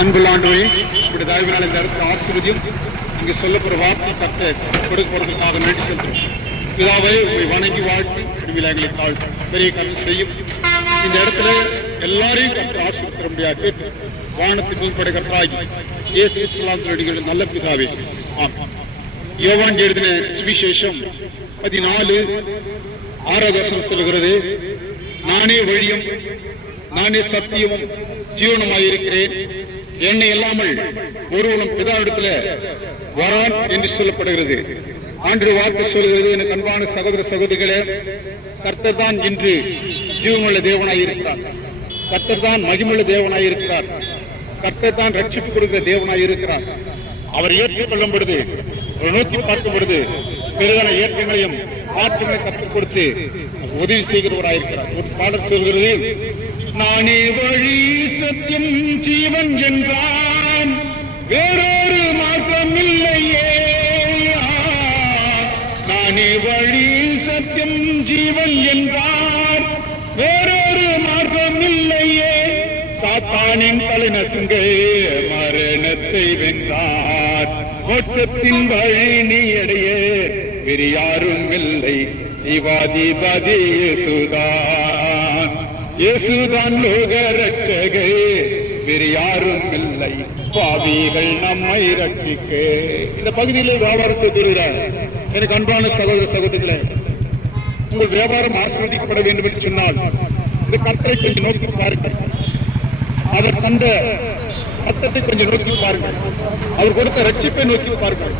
அன்புள்ள ஆண்டவரே, இப்படி தயவினால் இந்த இடத்துல ஆசீர்வதியும். இங்கு சொல்லப்படுற வார்த்தை கற்று கொடுக்கப்படுறதுக்காக நன்றி செலுத்தும். பிதாவை உங்களை வணங்கி வாழ்த்தி விடுவில எங்களை தாழ்த்து பெரிய கருத்து செய்யும். இந்த இடத்துல எல்லாரையும் கற்று ஆசீர்வதிக்க முடியாது. வானத்தின் உள்படுகிறாகி ஏற்று இஸ்லாத்தின் நல்ல பிதாவே. ஆமாம். யோவான் எழுதின சுவிசேஷம் 14:6 சொல்லுகிறது, நானே வழியும் நானே சத்தியமும் ஜீவனமாயிருக்கிறேன், என்னை இல்லாமல் ஒருவனும் பிதாவிடத்துல வரான் என்று சொல்லப்படுகிறது. ஆண்டு வார்த்தை சொல்கிறது, எனக்கு அன்பான சகோதர சகோதரிகளே, கர்த்தர் தான் இன்று ஜீவனுள்ள தேவனாயிருக்கிறார். கர்த்தர் தான் மகிமுள்ள தேவனாயிருக்கிறார். கர்த்தர் தான் ரட்சிப்பு கொடுக்கிற தேவனாயிருக்கிறார். அவர் ஏற்றுக்கொள்ளும் பொழுது, நோக்கி பார்க்கும் பொழுது பெருதான ஏற்றங்களையும் மாற்றங்களை கற்றுக் கொடுத்து உதவி செய்கிறவராயிருக்கிறார். ஒரு பாடல் சொல்கிறது, நானே வழி சத்தியம் ஜீவன் என்றான், வேறொரு மாற்றம் இல்லையே. நானே வழி சத்தியம் ஜீவன் என்றான், வேறொரு மாற்றம் இல்லையே. சாத்தானின் தலைநசுங்க மரணத்தை வென்றார், மோட்சத்தின் வழி நீடையே வேறு யாரும் இல்லை. இவாதிபதி இயேசுதான், இயேசுதான் லோக ரட்சகே, வேறு யாரும் இல்லை. பாவிகள் நம்மை ரட்சிக்க. இந்த பகுதியிலே வியாபாரம் செய்கிறார். எனக்கு அன்பான சகோதர சகோதரிகளே, உங்கள் வியாபாரம் ஆசீர்வதிக்கப்பட வேண்டும் என்று சொன்னால் இந்த கர்த்தரை கொஞ்சம் நோக்கி பாருங்கள். அவர் தந்த ரத்தத்தை கொஞ்சம் நோக்கி பாருங்கள். அவர் கொடுத்த ரட்சிப்பை நோக்கி பாருங்கள்.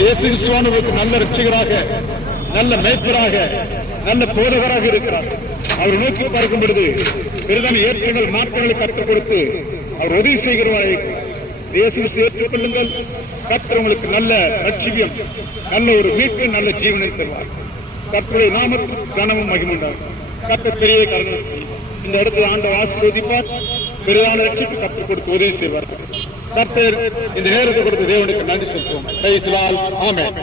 இயேசு கிறிஸ்துவானவருக்கு நல்ல ரட்சிகராக, நல்ல மேய்ப்பராக, நல்ல போதகராக இருக்கிறார். அவர் நோக்கி பார்க்கும் பொழுது பெரிதான ஏற்றங்கள் மாற்றங்களை கற்றுக் கொடுத்து அவர் உதவி செய்கிறவராக. இயேசு ஏற்றுக்கொள்ளுங்கள், கர்த்தர் உங்களுக்கு நல்ல ரட்சியம், நல்ல ஒரு மீட்பு, நல்ல ஜீவனை தருவார். கர்த்தருடைய நாமத்தில் கனமும் மகிமுண்டார். கர்த்தர் பெரிய கருணை செய்யும். இந்த இடத்துல ஆண்டவர் ஆசீர்வதிப்பார். பெரிதான ரட்சிப்பு கற்றுக் கொடுத்து உதவி செய்வார். கர்த்தர் இந்த நேரத்தை கொடுத்த தேவனுக்கு நன்றி செலுத்துவோம். ஆமென்.